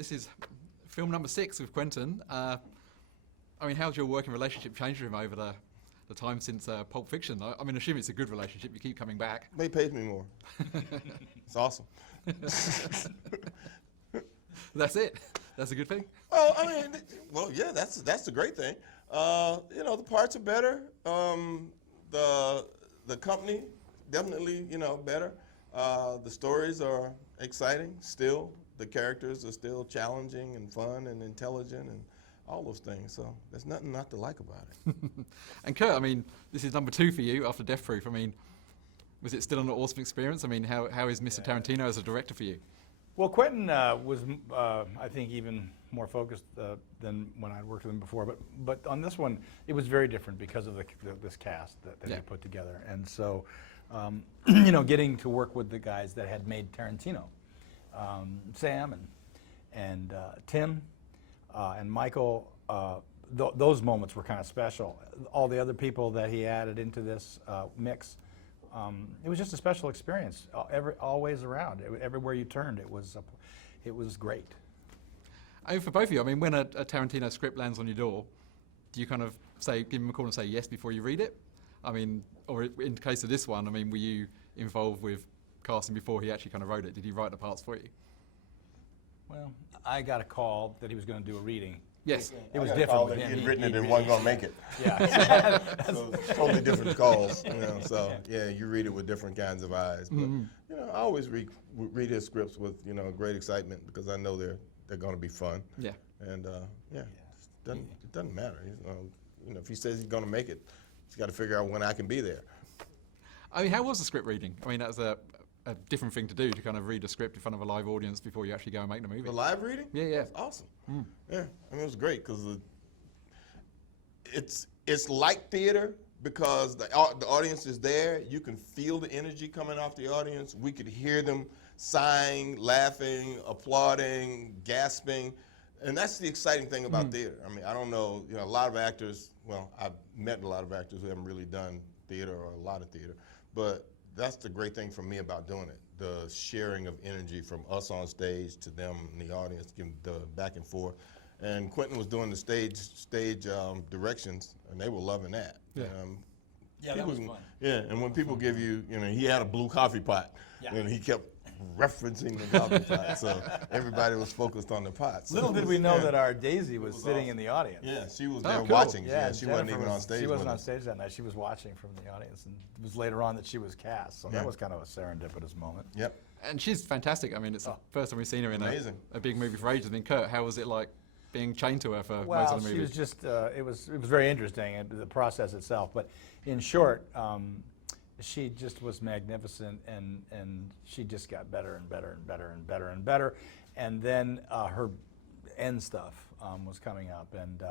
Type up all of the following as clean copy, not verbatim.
This is film number 6 with Quentin. I mean, how's your working relationship changed with him over the time since Pulp Fiction? I mean, assuming it's a good relationship, you keep coming back. They pays me more. It's awesome. That's it. That's a good thing. Oh, I mean, well, yeah, that's a great thing. You know, the parts are better. The company definitely, you know, better. The stories are exciting still. The characters are still challenging and fun and intelligent and all those things. So there's nothing not to like about it. And Kurt, I mean, this is number 2 for you after Death Proof. I mean, was it still an awesome experience? I mean, how is Mr. Tarantino as a director for you? Well, Quentin was, I think, even more focused than when I'd worked with him before. But on this one, it was very different because of this cast that he put together. And so, you know, getting to work with the guys that had made Tarantino, Sam and Tim and Michael, those moments were kind of special. All the other people that he added into this mix, it was just a special experience. Always around, everywhere you turned, it was great. I mean, for both of you, I mean, when a Tarantino script lands on your door, do you kind of give him a call and say yes before you read it? I mean, or in the case of this one, I mean, were you involved with casting before he actually kind of wrote it? Did he write the parts for you? Well, I got a call that he was going to do a reading. Yes. It was different with He him. had written it and wasn't going to make it. Yeah. So totally different calls, you know. So yeah, you read it with different kinds of eyes. But you know, I always read his scripts with, you know, great excitement because I know they're going to be fun. Yeah. And yeah, it doesn't matter. You know, if he says he's going to make it, he's got to figure out when I can be there. I mean, how was the script reading? I mean, that was a different thing to do, to kind of read a script in front of a live audience before you actually go and make the movie. The live reading? Yeah, yeah. That's awesome. Yeah, I mean, it was great because it's like theater because the audience is there. You can feel the energy coming off the audience. We could hear them sighing, laughing, applauding, gasping. And that's the exciting thing about theater. I mean, I don't know, you know, a lot of actors, well, I've met a lot of actors who haven't really done theater or a lot of theater, but that's the great thing for me about doing it. The sharing of energy from us on stage to them in the audience, giving the back and forth. And Quentin was doing the stage directions, and they were loving that. Yeah. Yeah, that was fun. Yeah, and when people give you, you know, he had a blue coffee pot, and he kept referencing the coffee pot, so everybody was focused on the pot. So Little did we know that our Daisy was sitting in the audience. Yeah, she was there cool. watching. Yeah, She wasn't even on stage. She wasn't with on us. stage that night. She was watching from the audience, and it was later on that she was cast. So that was kind of a serendipitous moment. Yep. And she's fantastic. I mean, it's the first time we've seen her in a big movie for ages. I mean, Kurt, how was it like being chained to her for most of the movie? She was just, it was very interesting, the process itself. But in short, she just was magnificent, and she just got better and better and better and better and better. And then her end stuff was coming up, and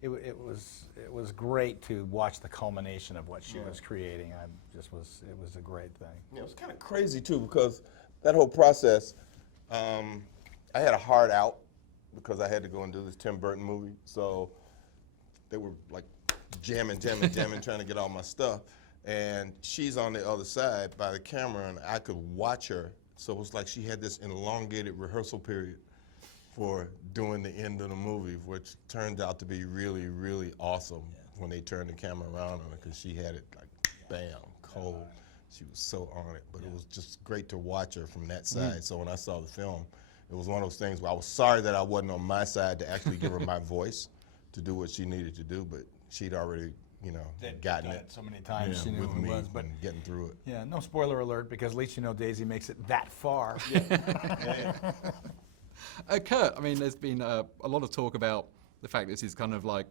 it was great to watch the culmination of what she was creating. It was a great thing. Yeah, it was kind of crazy too because that whole process, I had a hard out because I had to go and do this Tim Burton movie. So they were like jamming, trying to get all my stuff. And she's on the other side by the camera, and I could watch her. So it was like she had this elongated rehearsal period for doing the end of the movie, which turned out to be really, really awesome when they turned the camera around on her, because she had it like, bam, cold. She was so on it, but it was just great to watch her from that side. So when I saw the film, it was one of those things where I was sorry that I wasn't on my side to actually give her my voice to do what she needed to do, but she'd already, you know, gotten it so many times. She knew with what it me was, but and getting through it. yeah, no spoiler alert, because at least you know Daisy makes it that far. Kurt, I mean, there's been a lot of talk about the fact this is kind of like,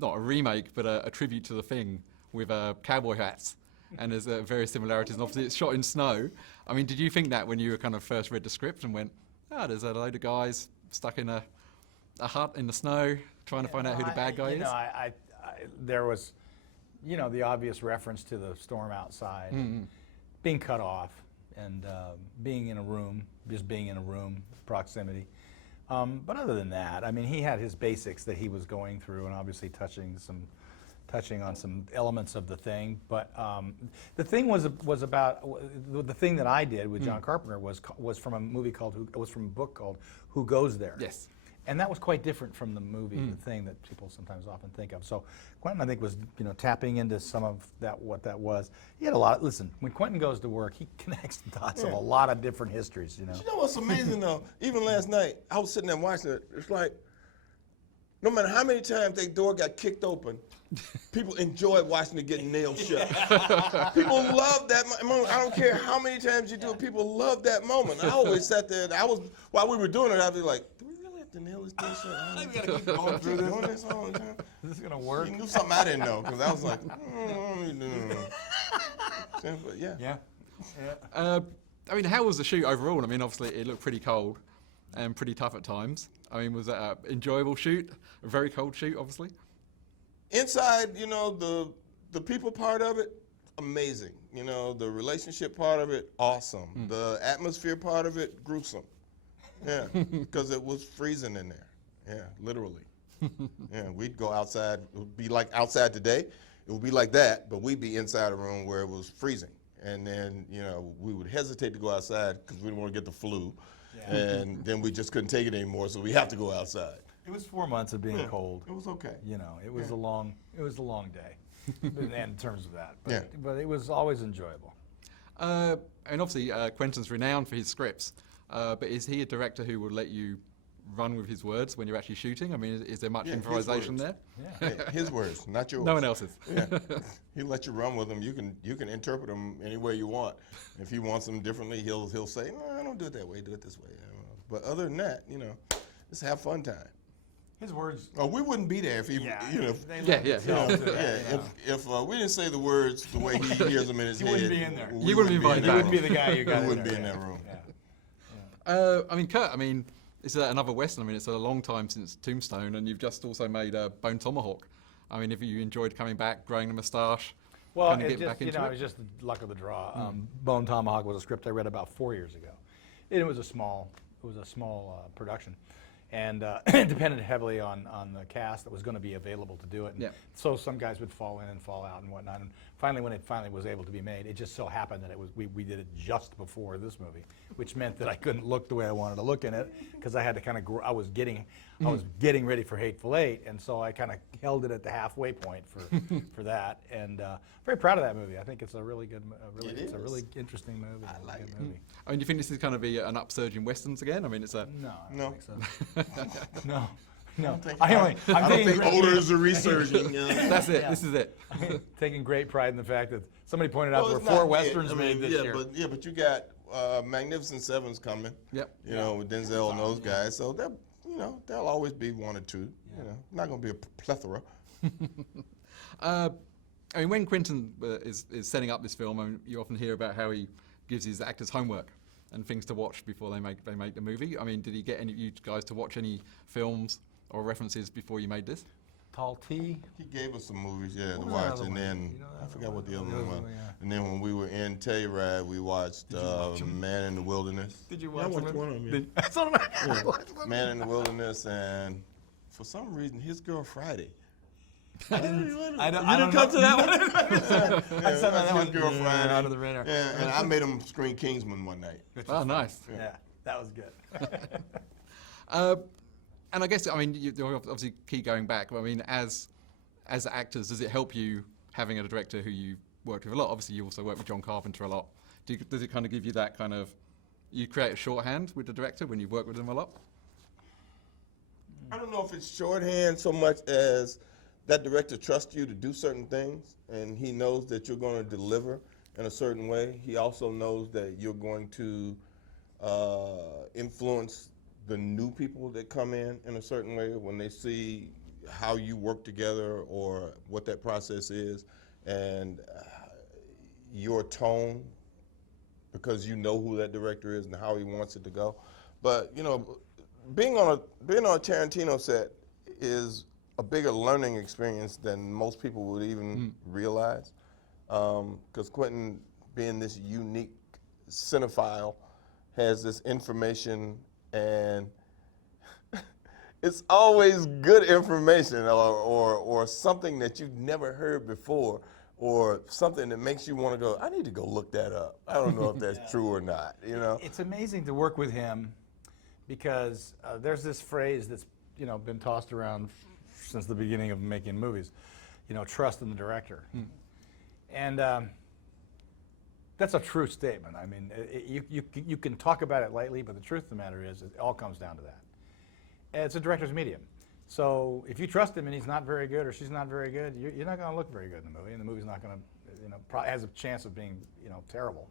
not a remake, but a tribute to The Thing with cowboy hats. And there's various similarities, and obviously it's shot in snow. I mean, did you think that when you kind of first read the script and went, there's a load of guys stuck in a hut in the snow trying to find out who the bad guy is? There was, you know, the obvious reference to the storm outside, being cut off, and being in a room, just being in a room, proximity. But other than that, I mean, he had his basics that he was going through, and obviously touching some touching on some elements of The Thing, but The Thing was about the thing that I did with John Carpenter was from a movie from a book called Who Goes There? Yes. And that was quite different from the movie The Thing that people sometimes often think of. So Quentin, I think, was tapping into some of that, what that was. He had a lot. Listen, when Quentin goes to work, he connects the dots of a lot of different histories. You know what's amazing though? Even last night, I was sitting there watching it. It's like, no matter how many times that door got kicked open, people enjoyed watching it get nailed shut. People love that moment. I don't care how many times you do it, people love that moment. I always sat there, while we were doing it, I'd be like, do we really have to nail this door shut? We gotta keep going through this. Doing this all the time? Is this gonna work? You knew something I didn't know, because I was like, but yeah. Yeah. I mean, how was the shoot overall? I mean, obviously it looked pretty cold and pretty tough at times. I mean, was that an enjoyable shoot? A very cold shoot, obviously? Inside, the people part of it, amazing. The relationship part of it, awesome. The atmosphere part of it, gruesome. Yeah, because it was freezing in there. Yeah, literally. Yeah, we'd go outside. It would be like outside today. It would be like that, but we'd be inside a room where it was freezing. And then, we would hesitate to go outside because we didn't want to get the flu. Yeah. And then we just couldn't take it anymore, so we have to go outside. It was 4 months of being cold. It was okay. It was a long day, in terms of that. But it was always enjoyable. And obviously, Quentin's renowned for his scripts. But is he a director who will let you run with his words when you're actually shooting? I mean, is there much improvisation there? Yeah, his words, not yours. No one else's. Yeah. He'll let you run with them. You can interpret them any way you want. If he wants them differently, he'll say, no, I don't do it that way. Do it this way. But other than that, just have fun time. His words. Oh, we wouldn't be there if he, If we didn't say the words the way he hears them in his head, he wouldn't be in there. You wouldn't be invited back. You wouldn't be the guy you got. We wouldn't be in that room. I mean, Kurt, this is another Western. I mean, it's a long time since Tombstone, and you've just also made Bone Tomahawk. I mean, have you enjoyed coming back, growing the moustache? Well, it was just the luck of the draw. Bone Tomahawk was a script I read about 4 years ago. It was a small production, and it depended heavily on the cast that was going to be available to do it. And so some guys would fall in and fall out and whatnot. And finally, when it finally was able to be made, it just so happened that we did it just before this movie, which meant that I couldn't look the way I wanted to look in it because I had to kind of I was getting ready for Hateful Eight, and so I kind of held it at the halfway point for that. And very proud of that movie. I think it's a really good, it's a really interesting movie. I like it. I mean, do you think this is going to be an upsurge in westerns again? I mean, it's a no. I don't think so. No. I don't think odors are resurging. That's it. This is it. I'm taking great pride in the fact that somebody pointed out there were 4 westerns made this year. But you got Magnificent Seven's coming. Yep. With Denzel and those guys. So there'll always be 1 or 2. Not going to be a plethora. I mean, when Quentin is setting up this film, I mean, you often hear about how he gives his actors homework and things to watch before they make the movie. I mean, did he get any of you guys to watch any films or references before you made this? Tall T. He gave us some movies, to watch, and then I forgot what the other one was. And then when we were in Telluride, we watched Man in the Wilderness. Did you watch one of them? Man in the Wilderness, and for some reason, His Girl Friday. I didn't come to that one. I said that one. His Girl Friday. Out of the radar. Yeah, and I made him screen Kingsman one night. Oh, nice. Yeah, that was good. And I guess, I mean, you obviously keep going back. But I mean, as actors, does it help you having a director who you worked with a lot? Obviously, you also work with John Carpenter a lot. Does it kind of give you that kind of, you create a shorthand with the director when you work with them a lot? I don't know if it's shorthand so much as that director trusts you to do certain things, and he knows that you're going to deliver in a certain way. He also knows that you're going to influence the new people that come in a certain way when they see how you work together or what that process is, and your tone, because you know who that director is and how he wants it to go. But being on a Tarantino set is a bigger learning experience than most people would even realize, because Quentin, being this unique cinephile, has this information, and it's always good information or something that you've never heard before or something that makes you want to go, I need to go look that up. I don't know if that's true or not, you know? It's amazing to work with him because there's this phrase that's been tossed around since the beginning of making movies, trust in the director. And that's a true statement. I mean, you can talk about it lightly, but the truth of the matter is it all comes down to that. And it's a director's medium. So if you trust him and he's not very good or she's not very good, you're not going to look very good in the movie, and the movie's not going to, probably has a chance of being, terrible.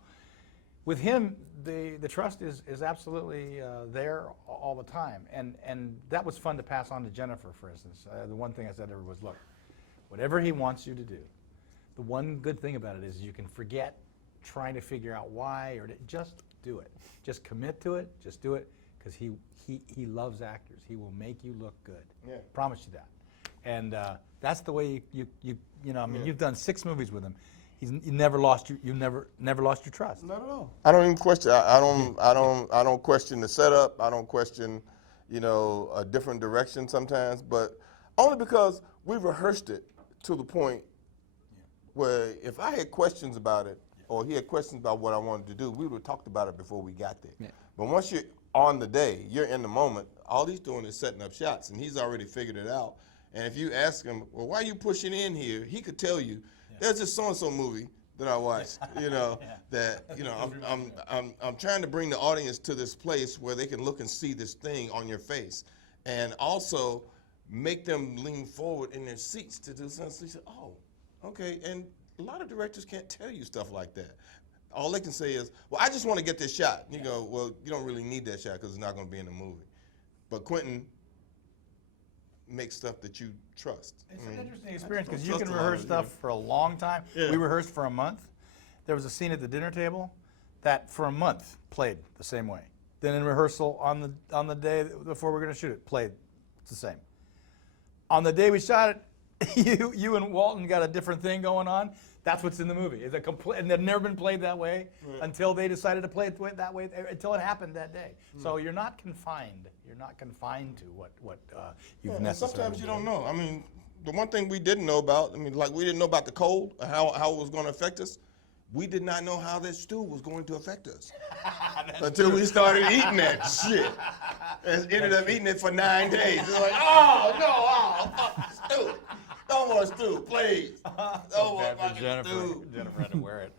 With him, the trust is absolutely there all the time, and that was fun to pass on to Jennifer, for instance. The one thing I said to her was, look, whatever he wants you to do, the one good thing about it is you can forget trying to figure out why, or just do it. Just commit to it, just do it, because he loves actors. He will make you look good. Yeah. Promise you that. And that's the way you've done 6 movies with him. You never lost your trust. Not at all. I don't even question. I don't question the setup. I don't question, a different direction sometimes, but only because we rehearsed it to the point where if I had questions about it or he had questions about what I wanted to do, we would have talked about it before we got there. Yeah. But once you're on the day, you're in the moment, all he's doing is setting up shots, and he's already figured it out. And if you ask him, well, why are you pushing in here? He could tell you, there's this so-and-so movie that I watched, that, I'm trying to bring the audience to this place where they can look and see this thing on your face, and also make them lean forward in their seats to do something. So you say, oh, okay, and a lot of directors can't tell you stuff like that. All they can say is, well, I just want to get this shot. And you go, well, you don't really need that shot because it's not going to be in the movie. But Quentin makes stuff that you trust. It's an interesting experience because you can rehearse stuff for a long time. Yeah. We rehearsed for a month. There was a scene at the dinner table that for a month played the same way. Then in rehearsal on the day before we're going to shoot it, played the same. On the day we shot it, you and Walton got a different thing going on. That's what's in the movie. It's and they've never been played that way until they decided to play it that way, until it happened that day. So you're not confined. You're not confined to what you've necessarily. Sometimes you don't know. I mean, the one thing we didn't know about, like we didn't know about the cold, how it was going to affect us. We did not know how that stew was going to affect us until we started eating that shit. And ended up eating it for 9 days. It's like, oh, no, fuck stew. No more stew, please. No more fucking stew. Jennifer had to wear it.